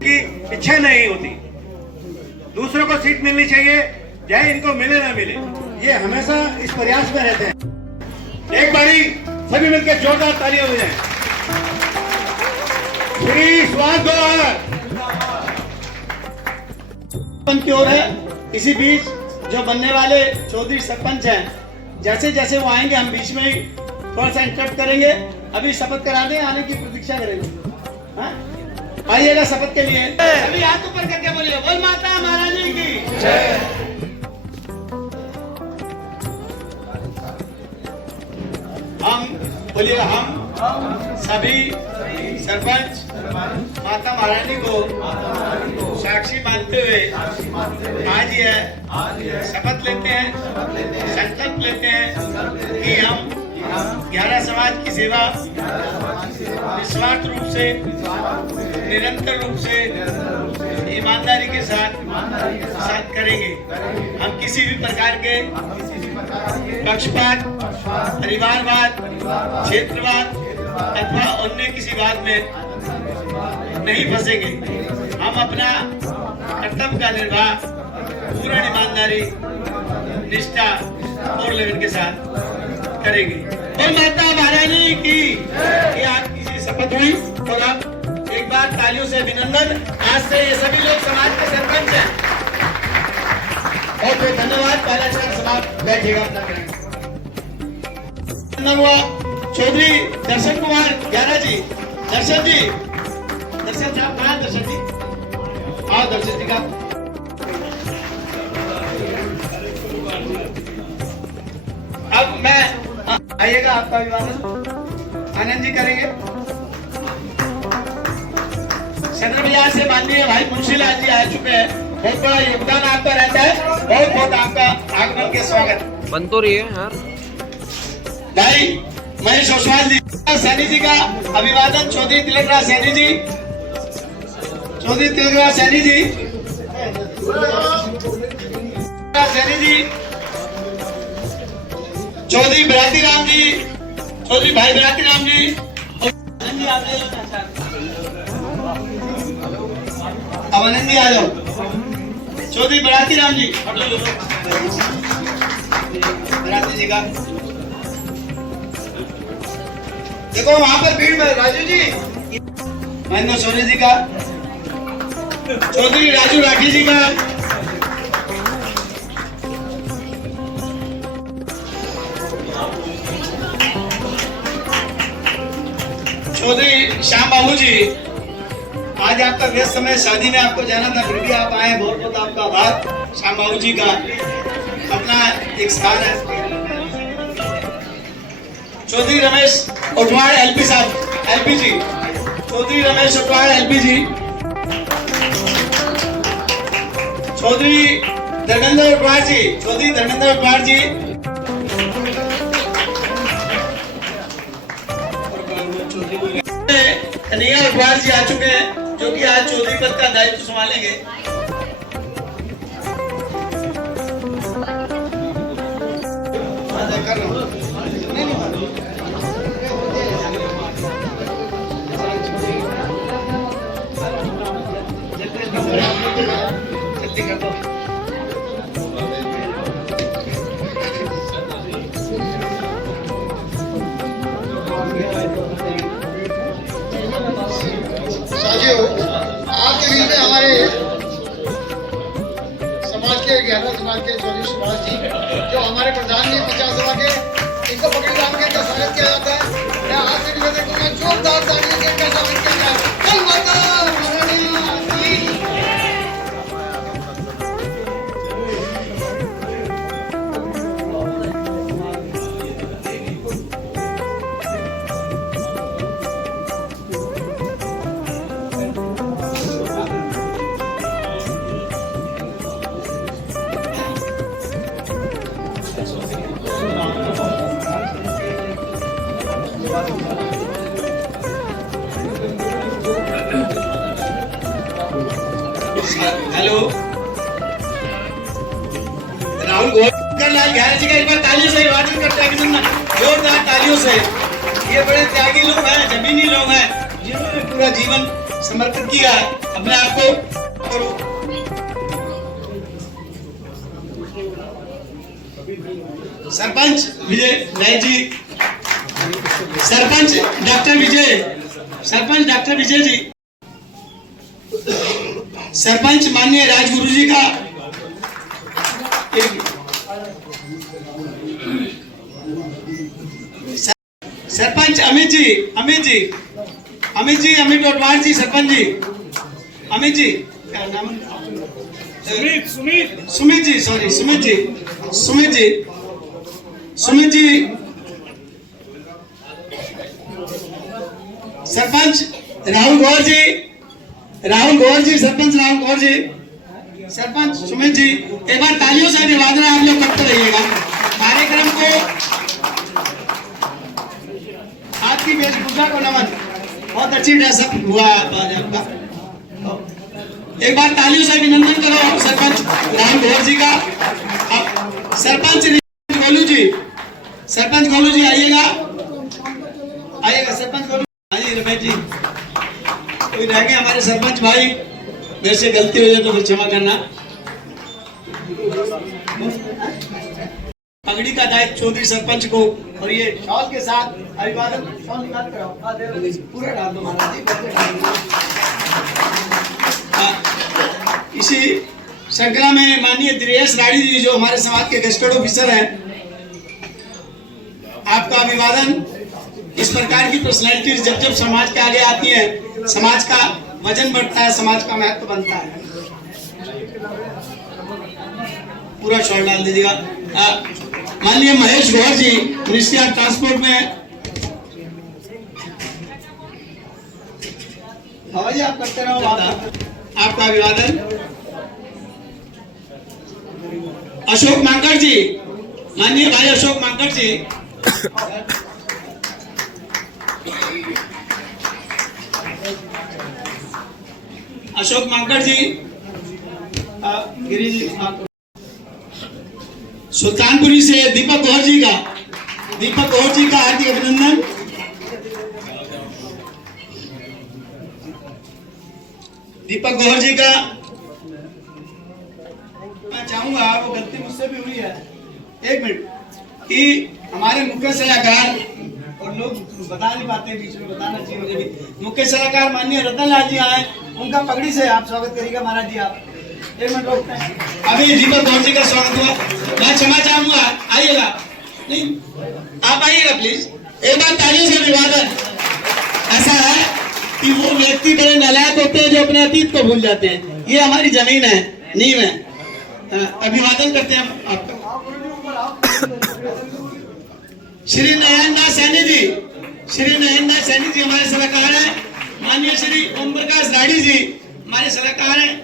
की इच्छा नहीं होती। दूसरों को सीट मिलनी चाहिए, चाहे इनको मिले ना मिले, ये हमेशा इस प्रयास में रहते हैं। एक बारी सभी मिलकर जोरदार तालियां हो जाए। श्री स्वाद की ओर है। इसी बीच जो बनने वाले चौधरी सरपंच हैं, जैसे जैसे वो आएंगे हम बीच में ही थोड़ा सा इंटरप्ट करेंगे। अभी शपथ करा दें, आने की प्रतीक्षा करेंगे। हाँ? आइएगा शपथ के लिए। अभी हाथ ऊपर करके बोलिए, बोल माता महारानी की जय। हम बोलिए, हम सभी सरपंच माता महारानी को साक्षी मानते हुए आज यह शपथ लेते हैं, संकल्प लेते हैं कि हम 11 समाज की सेवा निस्वार्थ रूप से, निरंतर रूप से, ईमानदारी के साथ करेंगे। हम किसी भी प्रकार के पक्षपात, परिवारवाद, क्षेत्रवाद अथवा अन्य किसी बात में नहीं फंसेंगे। हम अपना कर्तव्य का निर्वाह पूर्ण ईमानदारी, निष्ठा और लगन के साथ करेंगे। तो माता महारानी की ये आपकी शपथ हुई। और अब एक बार तालियों से अभिनंदन। आज से ये सभी लोग समाज के सरपंच हैं। बहुत बहुत धन्यवाद। पहला चरण समाप्त, बैठिएगा अपना करेंगे। चौधरी दर्शन कुमार ग्यारह जी, दर्शन जी, दर्शन साहब कहाँ? दर्शन जी आओ, दर्शन जी का अब मैं आइएगा, आपका अभिवादन आनंद जी करेंगे। सदर बाजार से माननीय भाई मुंशीलाल जी आ चुके हैं। बहुत बड़ा योगदान आपका रहता है। बहुत बहुत आपका आगमन के स्वागत। बन तो रही है यार। भाई महेश ओसवाल जी, सैनी जी का अभिवादन। चौधरी तिलकराज सैनी जी, चौधरी तिलकराज सैनी जी, सैनी जी, चौधरी बराती राम जी, चौधरी भाई बराती राम जी, अब आनंद जी आ जाओ। चौधरी बराती राम जी, बराती जी का देखो वहां पर भीड़ में। राजू जी, महेंद्र सोनी जी का, चौधरी राजू राठी जी का, चौधरी श्याम बाबू जी, आज आपका व्यस्त समय, शादी में आपको जाना था, फिर भी आप आए, बहुत बहुत आपका आभार। श्याम बाबू जी का अपना एक स्थान है। चौधरी रमेश उठवाड़ एलपी साहब, एलपी जी, चौधरी रमेश उठवाड़ एलपी जी, चौधरी धर्मेंद्र उठवाड़ जी, चौधरी धर्मेंद्र उठवाड़ जी, कन्हैया उठवाड़ जी आ चुके हैं, जो कि आज चौधरी पद का दायित्व संभालेंगे। आपके बीच में हमारे समाज के 11 समाज के चौधरी सुभाष जी, जो हमारे प्रधान जी पंचायत सभा के, इनको पकड़ी बांध के इनका स्वागत किया जाता है। मैं आपसे निवेदन करूंगा, जोरदार तालियों से इनका स्वागत किया जाए। जय माता महारानी की। हेलो, राहुल गोविंदलाल ग्यारह जी का एक बार तालियों से अभिवादन करते हैं, जोरदार तालियों से। ये बड़े त्यागी लोग हैं, जमीनी लोग हैं, जिन्होंने पूरा जीवन समर्पित किया अपने आप को करो। सरपंच विजय नायक जी, सरपंच डॉक्टर विजय जी, सरपंच माननीय राजगुरु जी का सरपंच अमित डोडवार जी, सरपंच जी अमित जी, क्या नाम है? सुमित जी, सॉरी सुमित जी, सरपंच राहुल गौर जी, सरपंच राहुल गौर जी, सरपंच सुमित जी। एक बार तालियों से अभिवादन आप लोग करते रहिएगा। कार्यक्रम को आपकी वेशभूषा को नमन, बहुत अच्छी ड्रेसअप हुआ आज आपका। एक बार तालियों से अभिनंदन करो सरपंच राहुल गौर जी का। अब सरपंच गोलू जी आइएगा, सरपंच गोलू। हाँ जी रमेश जी, कोई रह गए हमारे सरपंच भाई, मेरे से गलती हो जाए तो फिर क्षमा करना। पगड़ी का दायित्व चौधरी सरपंच को, और ये शॉल के साथ अभिवादन, शॉल निकाल कर आओ, पूरा डाल दो महाराज जी। इसी श्रृंखला में माननीय दिनेश राठी जी जो हमारे समाज के गेस्टेड ऑफिसर हैं, आपका अभिवादन। इस प्रकार की पर्सनैलिटीज जब समाज के आगे आती है, समाज का वजन बढ़ता है, समाज का महत्व बनता है। पूरा शॉल डाल दीजिएगा। माननीय महेश गौर जी, मिनिस्ट्री ऑफ ट्रांसपोर्ट में जी आप करते रहो, आपका अभिवादन। अशोक मांकड़ जी, माननीय भाई अशोक मांकड़ जी, अशोक मांकड़ जी, गिरी जी, सुल्तानपुरी से दीपक गौर जी का हार्दिक अभिनंदन। दीपक गौर जी का मैं चाहूंगा, वो गलती मुझसे भी हुई है, एक मिनट, कि हमारे मुख्य सलाहकार, और लोग बता नहीं पाते, बीच में बताना चाहिए मुझे भी, मुख्य सलाहकार माननीय रतन लाल जी आए, उनका पगड़ी से आप स्वागत करिएगा महाराज जी। आप एक मिनट रोकते हैं, अभी दीपक गौर जी का स्वागत हुआ, मैं क्षमा चाहूंगा, आइएगा, नहीं आप आइएगा प्लीज। एक बार तालियों से अभिवादन। ऐसा है कि वो व्यक्ति बड़े नालायक होते हैं जो अपने अतीत को भूल जाते हैं। ये हमारी जमीन है, नींव है। अभिवादन करते हैं आपका। श्री नयनदास सैनी जी, हमारे सलाहकार हैं। माननीय श्री ओम प्रकाश राठी जी हमारे सलाहकार हैं।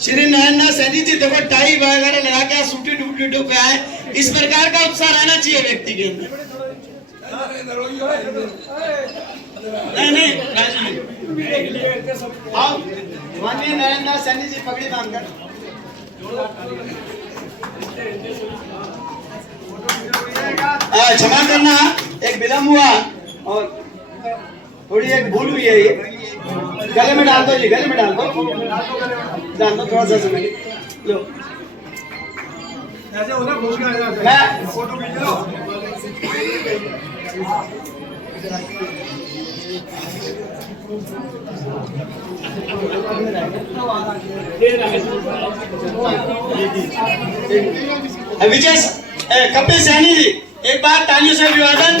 श्री नयनदास सैनी जी, देखो टाई वगैरह लगा के सूटी डुप्टी पे आए, इस प्रकार का उत्साह रहना चाहिए व्यक्ति के अंदर। नहीं हाँ, माननीय नयनदास सैनी जी पगड़ी बांधकर, क्षमा करना, एक विलम्ब हुआ और थोड़ी एक भूल हुई है। ये गले में डाल दो जी, गले में डाल दो थोड़ा सा समय लो। फोटो वीडियो विजय कपिल सैनी जी, एक बार तालियों से अभिवादन।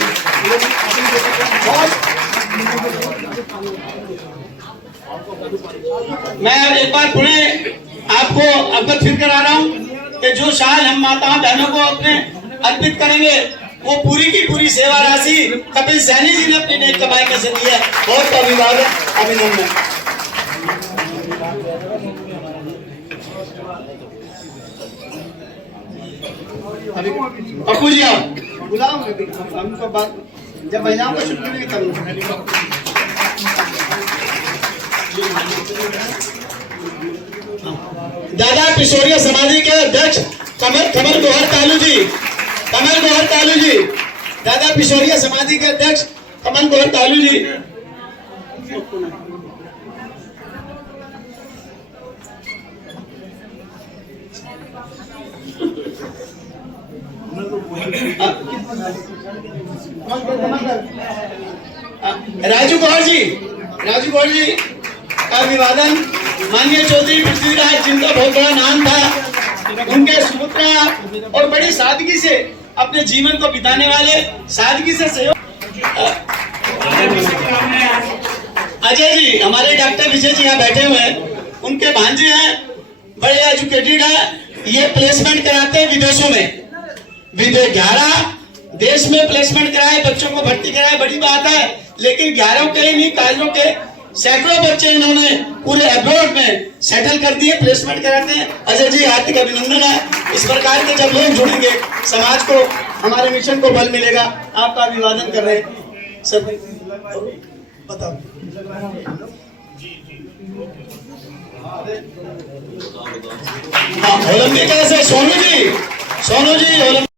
मैं एक बार पुणे आपको अवगत फिर करा रहा हूँ कि जो शाल हम माताओं बहनों को अपने अर्पित करेंगे, वो पूरी की पूरी सेवा राशि कपिल सैनी जी ने अपनी नेक कमाई में से दी है। बहुत अभिवादन, अभिनंदन। पप्पू जी आओ, बुलाओ हमको बात, जब महिलाओं को छुट्टी मिलेगी तब। दादा पिशोरिया समाधि के अध्यक्ष कमल गौहर तालू जी, दादा पिशोरिया समाधि के अध्यक्ष कमल गौर कालू जी। राजू गौर जी का अभिवादन माननीय चौधरी पृथ्वीराज, जिनका बहुत बड़ा नाम था, उनके सुपुत्र और बड़ी सादगी से अपने जीवन को बिताने वाले, सादगी से सहयोग। अजय जी, हमारे डॉक्टर विजय जी यहाँ बैठे हुए हैं, उनके भांजे हैं, बड़े एजुकेटेड है, ये प्लेसमेंट कराते हैं विदेशों में। 11 देश में प्लेसमेंट कराए, बच्चों को भर्ती कराए, बड़ी बात है। लेकिन 11 के ही नहीं, कॉलेजों के सैकड़ों बच्चे इन्होंने पूरे अब्रॉड में सेटल कर दिए, प्लेसमेंट कराते हैं। अजय जी, हार्दिक अभिनंदन है। इस प्रकार के जब लोग जुड़ेंगे, समाज को, हमारे मिशन को बल मिलेगा। आपका अभिवादन कर रहे हैं सर। बताओ। ओलंपिक से सोनू जी ओलंपिक।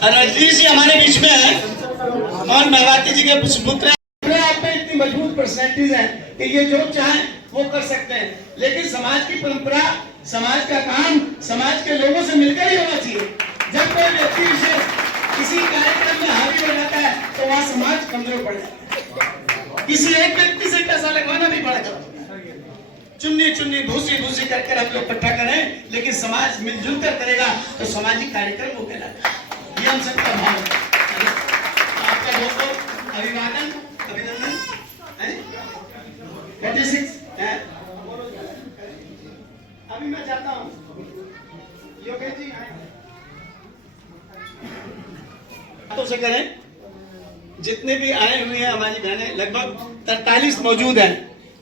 रजनीश जी हमारे बीच में है और मेवाती जी के पुत्र हैं। आप में इतनी मजबूत पर्सनैलिटीज हैं कि ये जो चाहें वो कर सकते हैं, लेकिन समाज की परंपरा, समाज का काम, समाज के लोगों से मिलकर ही होना चाहिए। जब कोई व्यक्ति विशेष किसी कार्यक्रम में हावी हो जाता है तो वहाँ समाज कमजोर पड़ जाता है। किसी एक व्यक्ति से पैसा लगवाना भी पड़ा करता है। चुन्नी भूसी करके हम लोग इकट्ठा करें, लेकिन समाज मिलजुल कर करेगा तो सामाजिक कार्यक्रम हो कहलाता है। ये हम सबका भाव है। आपका बहुत बहुत अभिवादन, अभिनंदन। 46 अभी मैं चाहता हूँ योगेश जी तो से करें। जितने भी आए हुए हैं हमारी बहनें, लगभग 43 मौजूद हैं,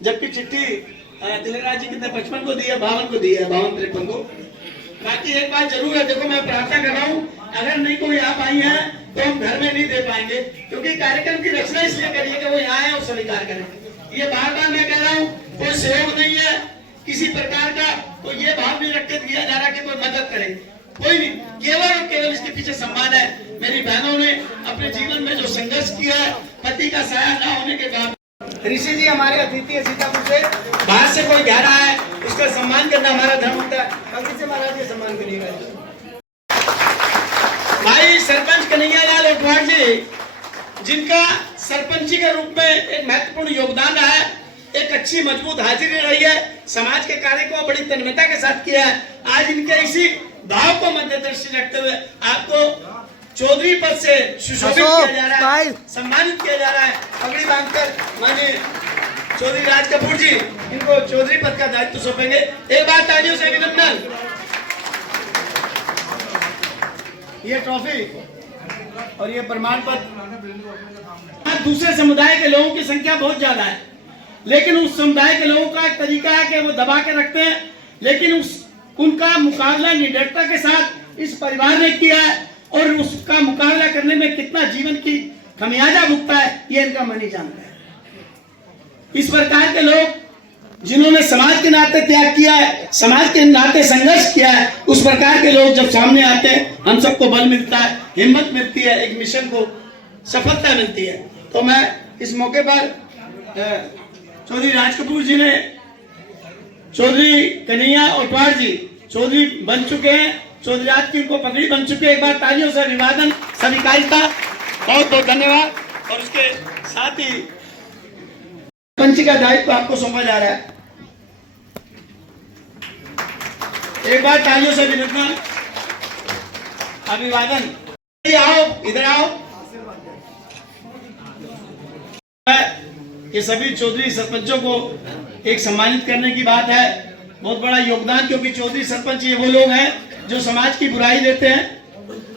जबकि चिट्ठी तिलकराज जी कितने 55 को दी है, 52 को दी है, 52-53 को। बाकी एक बात जरूर है, देखो मैं प्रार्थना कर रहा हूँ, अगर नहीं कोई आप आई है तो हम घर में नहीं दे पाएंगे, क्योंकि कार्यक्रम की रचना इसलिए करिए कि वो यहाँ आए और स्वीकार करें। ये बार मैं कह रहा हूँ, कोई सहयोग नहीं है किसी प्रकार का, तो ये भाव नहीं रख के दिया जा रहा कि कोई मदद करे, कोई नहीं, केवल और केवल इसके पीछे सम्मान है। मेरी बहनों ने अपने जीवन में जो संघर्ष किया है, पति का साया ना होने के बाद। ऋषि जी हमारे अतिथि है सीतापुर से, बाहर से कोई कह रहा है, उसका सम्मान करना हमारा धर्म होता है। कभी से महाराज ये सम्मान करिएगा। भाई सरपंच कन्हैयालाल ओटवाड़ जी, जिनका सरपंची के रूप में एक महत्वपूर्ण योगदान रहा है, एक अच्छी मजबूत हाजिरी रही है, समाज के कार्य को बड़ी तन्मयता के साथ किया है। आज इनके इसी भाव को मध्य दृष्टि रखते हुए आपको चौधरी पद से सुशोभित किया जा रहा है, सम्मानित किया जा रहा है। पगड़ी बांधकर माननीय चौधरी राज कपूर जी इनको चौधरी पद का दायित्व सौंपेंगे। एक बार तालियों से अभिनंदन। ये ट्रॉफी और ये प्रमाण पत्र। दूसरे समुदाय के लोगों की संख्या बहुत ज्यादा है, लेकिन उस समुदाय के लोगों का एक तरीका है कि वो दबा के रखते हैं, लेकिन उनका मुकाबला निडरता के साथ इस परिवार ने किया है, और उसका मुकाबला करने में कितना जीवन की खमियाजा भुगता है, ये इनका मन ही जानता है। इस प्रकार के लोग जिन्होंने समाज के नाते त्याग किया है, समाज के नाते संघर्ष किया है, उस प्रकार के लोग जब सामने आते हैं, हम सबको बल मिलता है, हिम्मत मिलती है, एक मिशन को सफलता मिलती है। तो मैं इस मौके पर चौधरी राज कपूर जी ने, चौधरी कन्हैया ओटवाड़ जी चौधरी बन चुके हैं, चौधरी राज की उनको पगड़ी बन चुके हैं। एक बार तालियों से अभिवादन, स्वीकारिता, बहुत बहुत धन्यवाद। और उसके साथ ही पंच का दायित्व आपको सौंपा जा रहा है। एक बार तालियों से अभिनंदन, अभिवादन। आओ, इधर आओ। ये सभी चौधरी सरपंचों को एक सम्मानित करने की बात है, बहुत बड़ा योगदान, क्योंकि चौधरी सरपंच ये वो लोग हैं जो समाज की बुराई देते हैं,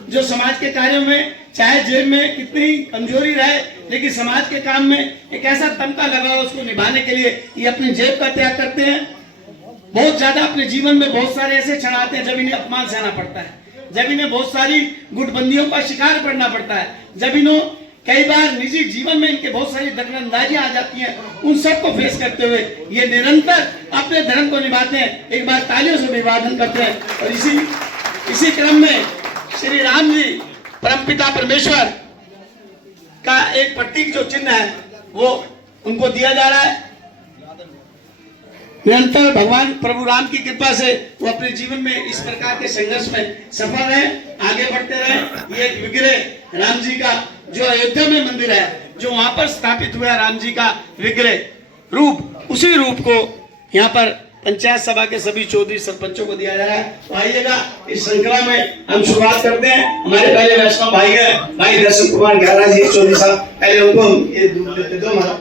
जो समाज के कार्यों में चाहे जेब में कितनी कमजोरी रहे, लेकिन समाज के काम में एक ऐसा तमका लगा हो, उसको निभाने के लिए ये अपनी जेब का त्याग करते हैं। बहुत ज्यादा अपने जीवन में बहुत सारे ऐसे क्षण आते हैं जब इन्हें अपमान सहना पड़ता है, जब इन्हें बहुत सारी गुटबंदियों का शिकार पड़ना पड़ता है, जब इन्हें कई बार निजी जीवन में इनके बहुत सारी दखलंदाजियां आ जाती हैं, उन सबको फेस करते हुए ये निरंतर अपने धर्म को निभाते हैं। एक बार तालियों से अभिवादन करते हैं। और इसी क्रम में श्री राम जी परमपिता परमेश्वर का एक प्रतीक जो चिन्ह है वो उनको दिया जा रहा है। निरंतर भगवान प्रभु राम की कृपा से वो अपने जीवन में इस प्रकार के संघर्ष में सफल रहे, आगे बढ़ते रहे। ये एक विग्रह राम जी का जो अयोध्या में मंदिर है, जो वहां पर स्थापित हुआ राम जी का विग्रह रूप, उसी रूप को यहाँ पर पंचायत सभा के सभी चौधरी सरपंचों को दिया जा रहा है। तो आइएगा इस श्रृंखला में हम शुरुआत करते हैं। हमारे पहले वैष्णव भाई है, भाई दर्शन कुमार ग्यारह जी चौधरी साहब, पहले उनको ये दूध देते दो। हमारा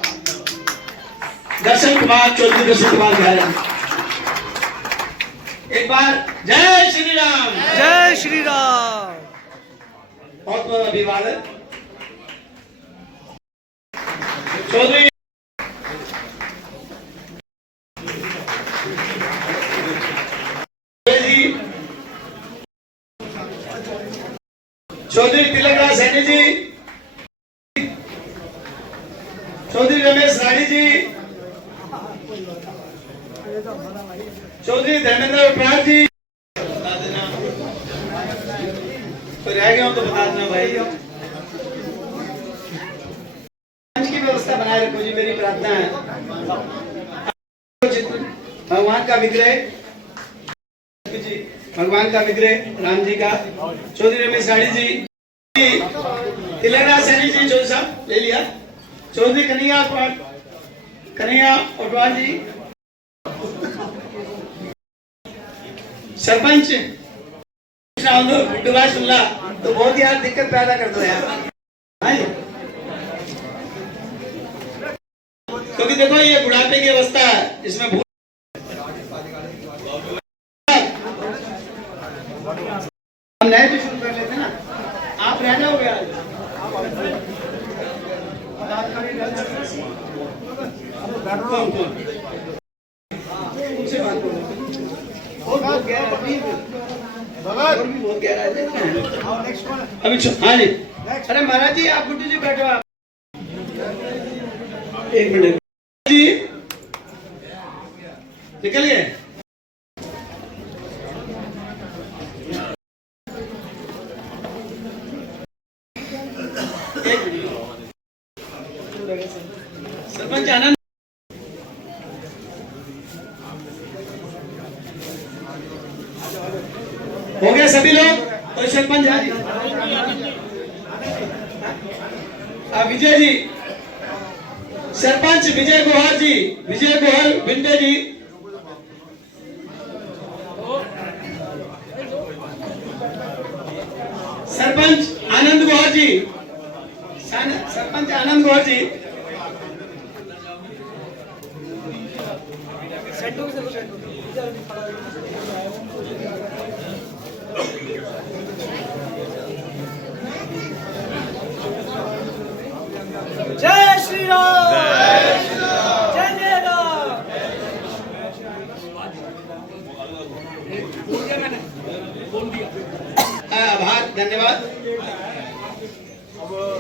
दर्शन कुमार चौधरी, दर्शन कुमार ग्यारह। एक बार जय श्री राम, जय श्री राम। बहुत बहुत अभिवादन। चौधरी चौधरी तिलकराज सैनी जी, चौधरी रमेश राठी जी, चौधरी धर्मेंद्र उपराज जी, बता देना तो रह गया हूं तो बता देना भाई। मंच की व्यवस्था बनाए रखो जी, मेरी प्रार्थना है। भगवान का विग्रह जी, भगवान का विग्रह राम जी का, चौधरी रमेश राठी जी, तिलकराज सैनी जी चौधरी साहब ले लिया, चौधरी कन्हैया ओटवाल जी, सरपंच सुनला तो बहुत यार दिक्कत पैदा कर दो यार, क्योंकि देखो ये बुढ़ापे की अवस्था है, इसमें भूल हम नए भी शुरू कर लेते ना। आप रह जाओगे आज, उनसे बात करो। बहुत गहरा है अभी। हाँ जी, अरे महाराज जी आप गुड्डू जी बैठो, आप एक मिनट जी निकलिए। सरपंच आनंद हो गए सभी लोग, और सरपंच विजय जी, सरपंच विजय गोहर जी, विजय गोहर बिंदे जी, सरपंच आनंद गोहर जी, सरपंच आनंद गोहर जी, जय श्री राम, जय जय राम। आभार, धन्यवाद।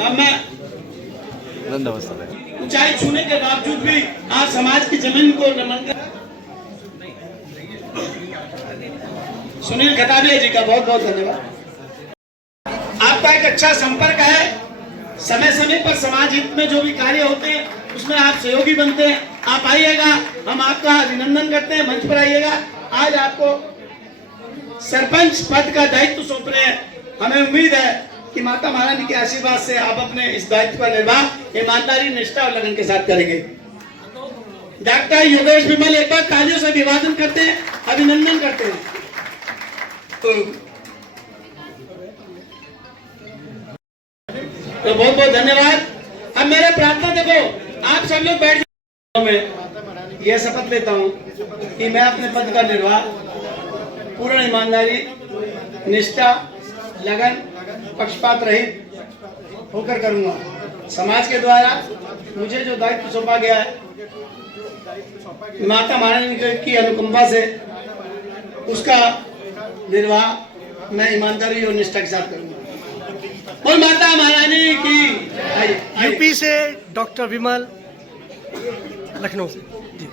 अब मैं ऊंचाई छूने के बावजूद भी आज समाज की जमीन को नमन कर सुनील खताबिया जी का बहुत बहुत धन्यवाद। आपका एक अच्छा संपर्क है, समय समय पर समाज हित में जो भी कार्य होते हैं उसमें आप सहयोगी बनते हैं। आप आइएगा, हम आपका अभिनंदन करते हैं, मंच पर आइएगा। आज आपको सरपंच पद का दायित्व सौंप रहे हैं। हमें उम्मीद है कि माता महारानी के आशीर्वाद से आप अपने इस दायित्व का निर्वाह ईमानदारी, निष्ठा और लगन के साथ करेंगे। डॉक्टर योगेश विमल एक बार तालियों से अभिवादन करते हैं, अभिनंदन करते हैं। तो बहुत बहुत धन्यवाद। अब मेरे प्रार्थना देखो, आप सब लोग बैठ जाओ। मैं यह शपथ लेता हूँ कि मैं अपने पद का निर्वाह पूर्ण ईमानदारी, निष्ठा, लगन, पक्षपात रहित होकर करूंगा। समाज के द्वारा मुझे जो दायित्व सौंपा गया है, माता महारानी की अनुकंपा से उसका निर्वाह मैं ईमानदारी और निष्ठा के साथ करूंगा। बोल माता महारानी की। आइए, आइए। यूपी से डॉक्टर विमल, लखनऊ से जी।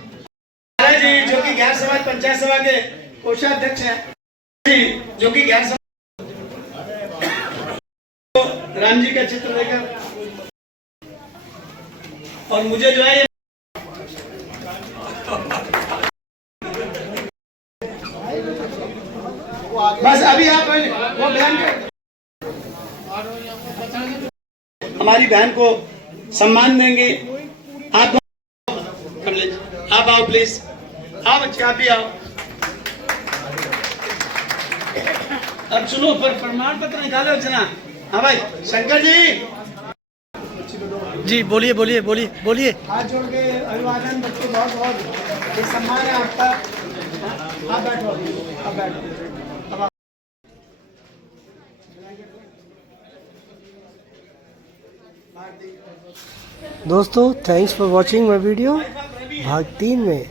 महाराज जी जो कि गैर समाज पंचायत सभा के कोषाध्यक्ष हैं जी, जो कि गैर समाज राम जी का चित्र लेकर और मुझे जो है बस अभी आप वो बयान कर हमारी बहन को सम्मान देंगे। आप आओ प्लीज, आओ बच्चे, आप भी आओ। अब सुनो, पर प्रमाण पत्र निकालो अर्चना। हाँ भाई शंकर जी जी बोलिए बोलिए बोलिए बोलिए। हाथ जोड़ के अभिवादन बच्चों, बहुत बहुत एक सम्मान है आपका। आप बैठो, आप बैठो। दोस्तों thanks for watching my video. भाग 3 में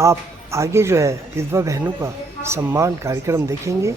आप आगे जो है विधवा बहनों का सम्मान कार्यक्रम देखेंगे।